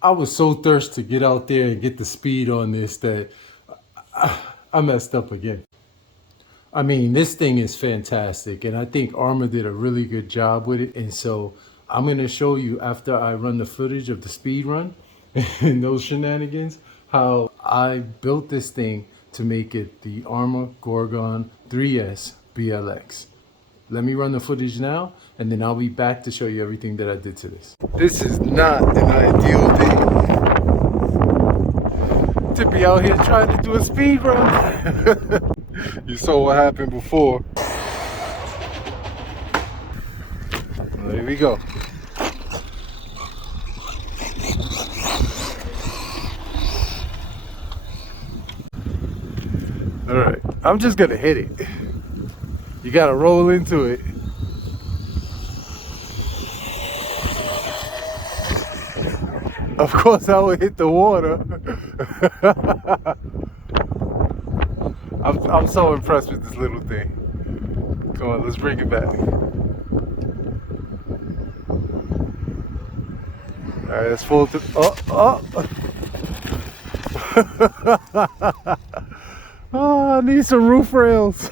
I was so thirsty to get out there and get the speed on this that I messed up again. I mean, this thing is fantastic, and I think Arrma did a really good job with it. And so I'm going to show you after I run the footage of the speed run and those shenanigans, how I built this thing to make it the Arrma Gorgon 3S BLX. Let me run the footage now, and then I'll be back to show you everything that I did to this. This is not an ideal day to be out here trying to do a speed run. You saw what happened before. There we go. All right, I'm just gonna hit it. You gotta roll into it. Of course I would hit the water. I'm so impressed with this little thing. Come on, let's bring it back. All right, let's full to, oh, I need some roof rails.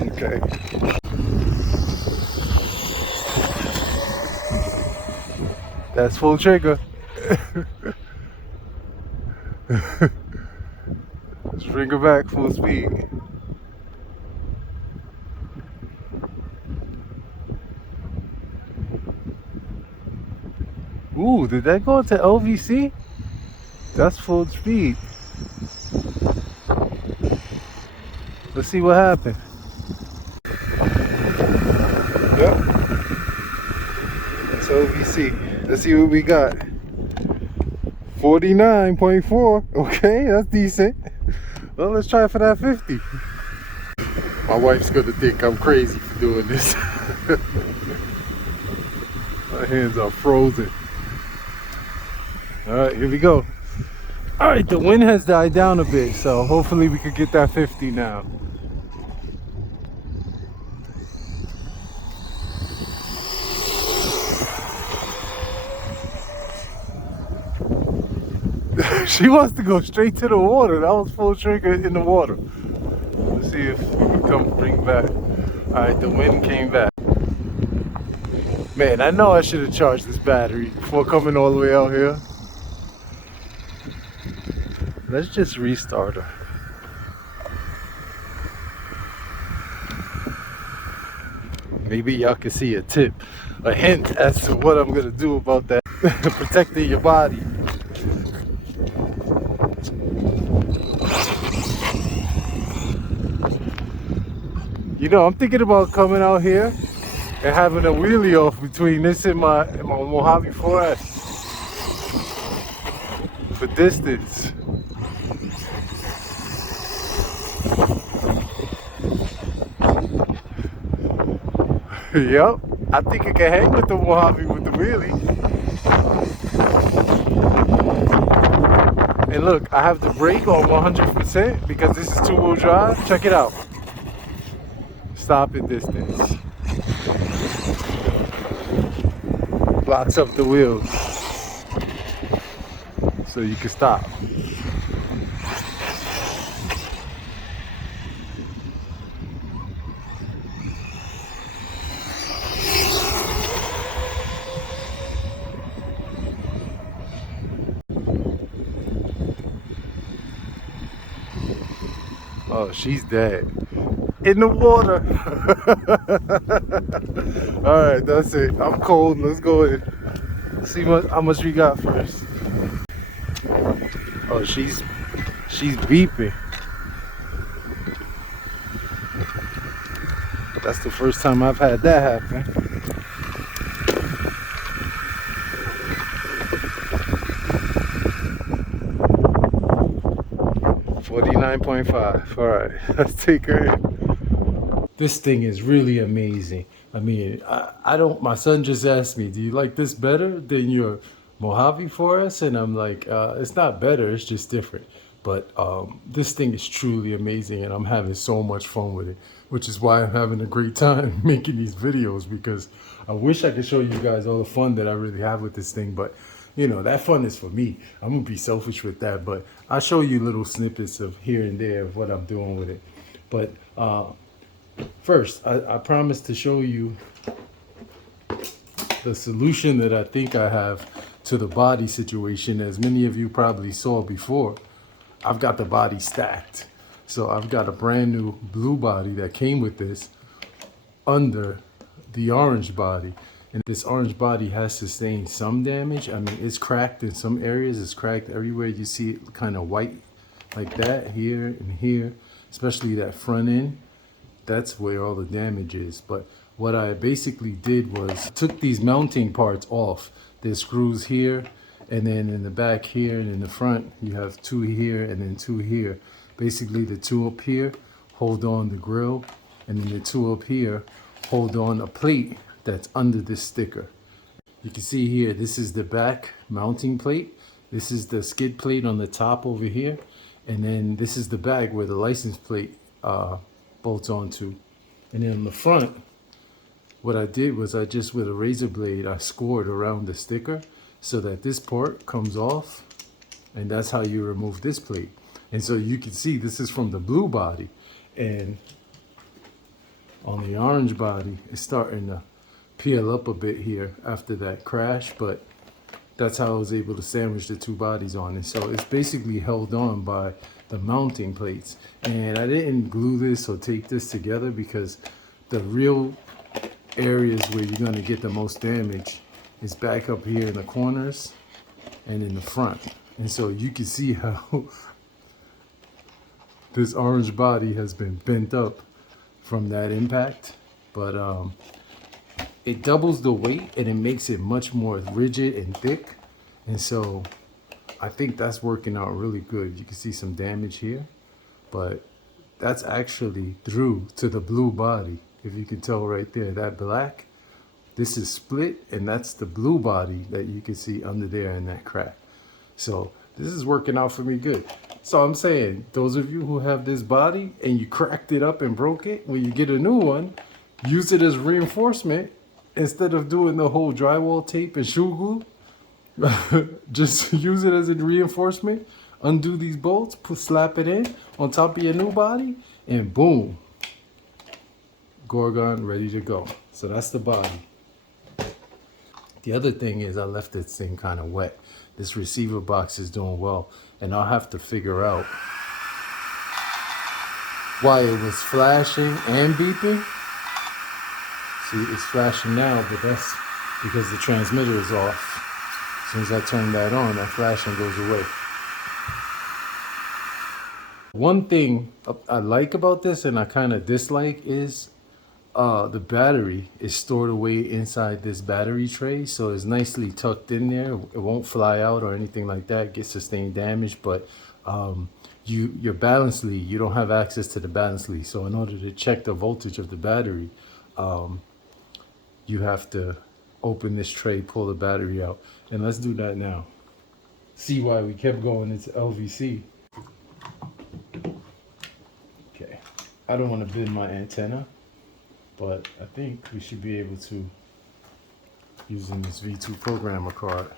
Okay. That's full trigger. Let's bring her back full speed. Ooh, did that go to LVC? That's full speed. Let's see what happened. Yep. That's LVC. Let's see what we got. 49.4. Okay, that's decent. Well, let's try for that 50. My wife's gonna think I'm crazy for doing this. My hands are frozen. All right, here we go. All right, the wind has died down a bit, so hopefully we could get that 50 now. She wants to go straight to the water. That was full trigger in the water. Let's see if we can come bring back. All right, the wind came back. Man, I know I should have charged this battery before coming all the way out here. Let's just restart her. Maybe y'all can see a tip, a hint as to what I'm gonna do about that. Protecting your body. You know, I'm thinking about coming out here and having a wheelie off between this and my Mojave 4S for distance. Yep, I think I can hang with the Mojave with the wheelie. And look, I have the brake on 100% because this is two-wheel drive. Check it out. Stopping distance. Blocks up the wheels so you can stop. Oh, she's dead. In the water. All right, that's it. I'm cold. Let's go in. See how much we got first. Oh, she's beeping. That's the first time I've had that happen. $49.5. All right, let's take her in. This thing is really amazing. I mean, I don't, my son just asked me, do you like this better than your Mojave Forest? And I'm like, it's not better, it's just different. But this thing is truly amazing, and I'm having so much fun with it, which is why I'm having a great time making these videos, because I wish I could show you guys all the fun that I really have with this thing, but you know, that fun is for me. I'm gonna be selfish with that, but I'll show you little snippets of here and there of what I'm doing with it. But first, I promise to show you the solution that I think I have to the body situation. As many of you probably saw before, I've got the body stacked. So I've got a brand new blue body that came with this under the orange body. And this orange body has sustained some damage. I mean, it's cracked in some areas. It's cracked everywhere. You see it kind of white like that here and here, especially that front end. That's where all the damage is. But what I basically did was took these mounting parts off. There's screws here, and then in the back here, and in the front, you have two here and then two here. Basically, the two up here hold on the grill, and then the two up here hold on a plate that's under this sticker. You can see here, this is the back mounting plate. This is the skid plate on the top over here. And then this is the back where the license plate bolts onto. And then on the front, what I did was I just, with a razor blade, I scored around the sticker so that this part comes off. And that's how you remove this plate. And so you can see this is from the blue body. And on the orange body, it's starting to peel up a bit here after that crash, but that's how I was able to sandwich the two bodies on it. So it's basically held on by the mounting plates. And I didn't glue this or tape this together because the real areas where you're going to get the most damage is back up here in the corners and in the front. And so you can see how this orange body has been bent up from that impact, but it doubles the weight and it makes it much more rigid and thick. And so I think that's working out really good. You can see some damage here, but that's actually through to the blue body. If you can tell right there, that black, this is split, and that's the blue body that you can see under there in that crack. So this is working out for me good. So I'm saying, those of you who have this body and you cracked it up and broke it, when you get a new one, use it as reinforcement instead of doing the whole drywall tape and shoe glue. Just use it as a reinforcement, undo these bolts, slap it in on top of your new body, and boom, Gorgon ready to go. So that's the body. The other thing is I left this thing kind of wet. This receiver box is doing well, and I'll have to figure out why it was flashing and beeping. See, it's flashing now, but that's because the transmitter is off. As soon as I turn that on, that flashing goes away. One thing I like about this and I kind of dislike is the battery is stored away inside this battery tray, so it's nicely tucked in there. It won't fly out or anything like that, get sustained damage, but your balance lead, you don't have access to the balance lead. So in order to check the voltage of the battery, you have to open this tray, pull the battery out, and let's do that now. See why we kept going into LVC. Okay, I don't want to bend my antenna, but I think we should be able to, using this V2 programmer card,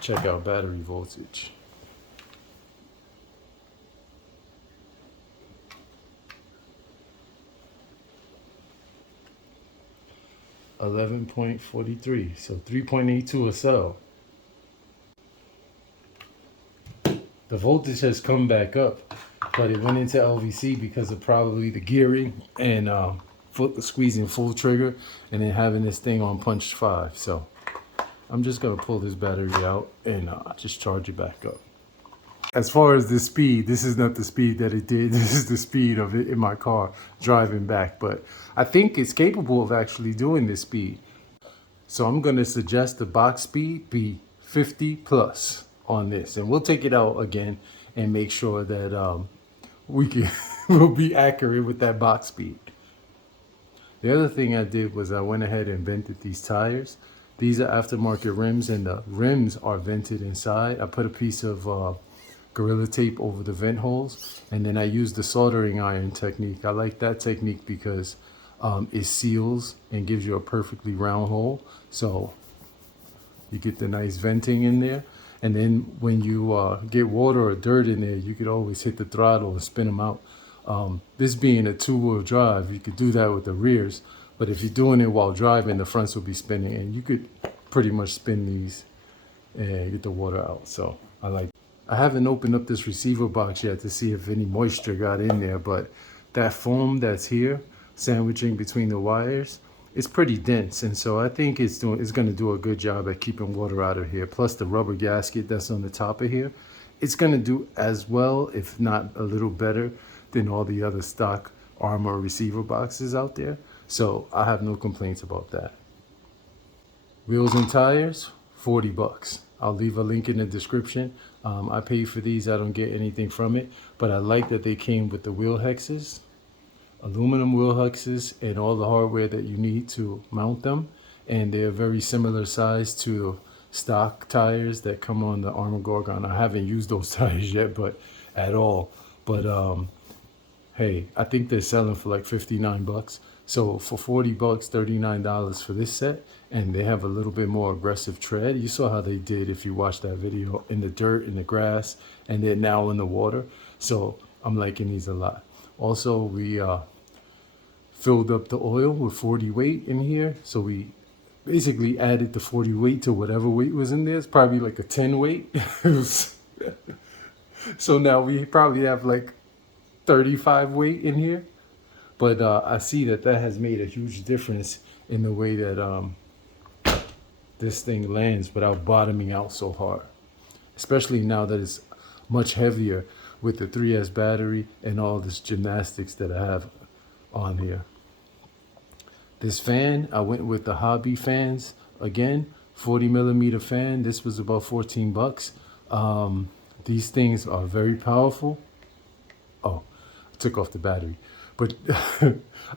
check out battery voltage. $11.43, so 3.82 a cell. The voltage has come back up, but it went into LVC because of probably the gearing and squeezing full trigger and then having this thing on punch 5. So I'm just gonna pull this battery out and just charge it back up. As far as the speed, this is not the speed that it did. This is the speed of it in my car driving back, but I think it's capable of actually doing this speed. So I'm gonna suggest the box speed be 50 plus on this, and we'll take it out again and make sure that we can we'll be accurate with that box speed. The other thing I did was I went ahead and vented these tires. These are aftermarket rims, and the rims are vented inside. I put a piece of Gorilla tape over the vent holes, and then I used the soldering iron technique. I like that technique because it seals and gives you a perfectly round hole. So you get the nice venting in there. And then when you get water or dirt in there, you could always hit the throttle and spin them out. This being a two-wheel drive, you could do that with the rears. But if you're doing it while driving, the fronts will be spinning. And you could pretty much spin these and get the water out. So I haven't opened up this receiver box yet to see if any moisture got in there. But that foam that's here, sandwiching between the wires, it's pretty dense, and so I think it's going to do a good job at keeping water out of here. Plus the rubber gasket that's on the top of here, it's going to do as well, if not a little better, than all the other stock Arrma receiver boxes out there. So I have no complaints about that. Wheels and tires, 40 bucks. I'll leave a link in the description. I paid for these. I don't get anything from it, but I like that they came with the wheel hexes, aluminum wheel hexes, and all the hardware that you need to mount them. And they're very similar size to stock tires that come on the Arrma Gorgon. I haven't used those tires yet, but at all. But hey, I think they're selling for like 59 bucks. So for 40 bucks, $39 for this set. And they have a little bit more aggressive tread. You saw how they did if you watched that video, in the dirt, in the grass, and they're now in the water. So I'm liking these a lot. Also, we filled up the oil with 40 weight in here. So we basically added the 40 weight to whatever weight was in there. It's probably like a 10 weight. So now we probably have like 35 weight in here. But I see that has made a huge difference in the way that this thing lands without bottoming out so hard. Especially now that it's much heavier with the 3S battery and all this gymnastics that I have on here. This fan, I went with the Hobby fans again, 40 millimeter fan. This was about 14 bucks. These things are very powerful. Oh, I took off the battery, but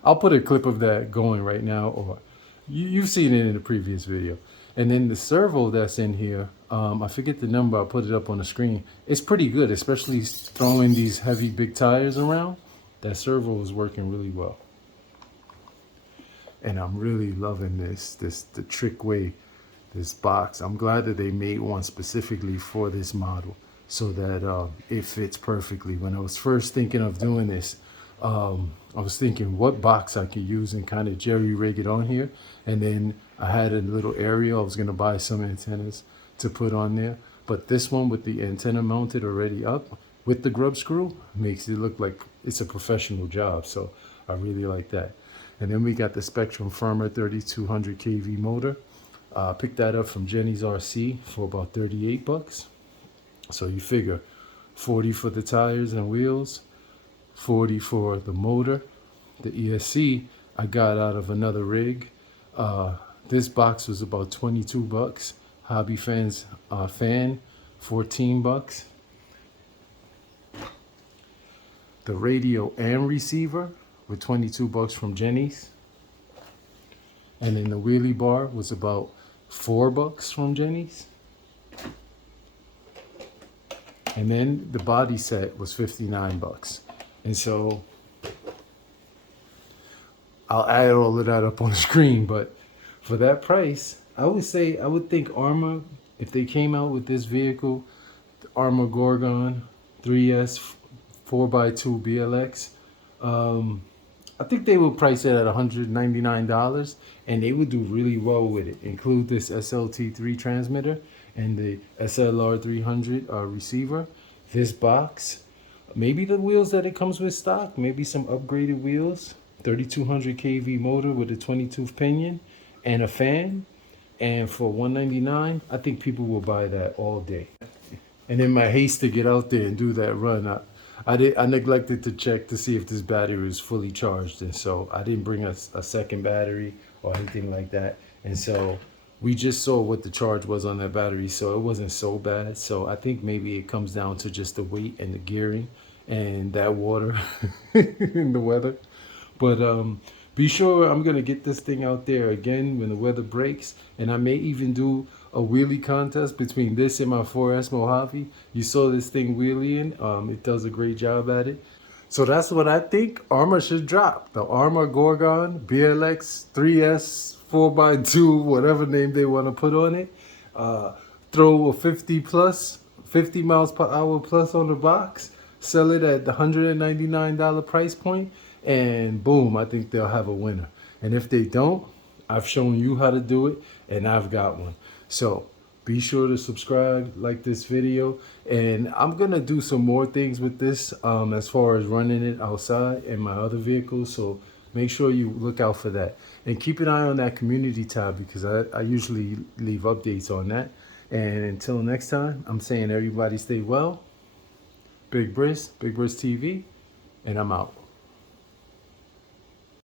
I'll put a clip of that going right now, or you've seen it in the previous video. And then the servo that's in here, I forget the number, I'll put it up on the screen. It's pretty good, especially throwing these heavy big tires around. That servo is working really well. And I'm really loving the trick way, this box. I'm glad that they made one specifically for this model so that it fits perfectly. When I was first thinking of doing this, I was thinking what box I could use and kind of jerry rig it on here. And then I had a little area. I was going to buy some antennas to put on there. But this one with the antenna mounted already up with the grub screw makes it look like it's a professional job. So I really like that. And then we got the Spektrum Firma 3200 kV motor. Picked that up from Jenny's RC for about 38 bucks. So you figure 40 for the tires and wheels, 40 for the motor. The ESC I got out of another rig. This box was about 22 bucks. Hobby fans fan, 14 bucks. The radio and receiver with 22 bucks from Jenny's. And then the wheelie bar was about 4 bucks from Jenny's. And then the body set was 59 bucks. And so I'll add all of that up on the screen, but for that price, I would think Arrma, if they came out with this vehicle, the Arrma Gorgon 3S 4x2 BLX, I think they would price it at $199 and they would do really well with it. Include this SLT3 transmitter and the SLR 300 receiver, this box, maybe the wheels that it comes with stock, maybe some upgraded wheels, 3200 kV motor with a 22 pinion and a fan. And for $199, I think people will buy that all day. And in my haste to get out there and do that run, I neglected to check to see if this battery was fully charged, and so I didn't bring a second battery or anything like that. And so we just saw what the charge was on that battery, so it wasn't so bad. So I think maybe it comes down to just the weight and the gearing and that water in the weather. But be sure I'm gonna get this thing out there again when the weather breaks, and I may even do a wheelie contest between this and my 4S Mojave. You saw this thing wheeling. It does a great job at it. So that's what I think Arrma should drop. The Arrma Gorgon BLX 3S 4x2, whatever name they want to put on it. Throw a 50 miles per hour plus on the box. Sell it at the $199 price point, and boom, I think they'll have a winner. And if they don't, I've shown you how to do it, and I've got one. So be sure to subscribe, like this video, and I'm gonna do some more things with this as far as running it outside in my other vehicles. So make sure you look out for that, and keep an eye on that community tab, because I usually leave updates on that. And until next time, I'm saying everybody stay well. Big Bris TV, and I'm out.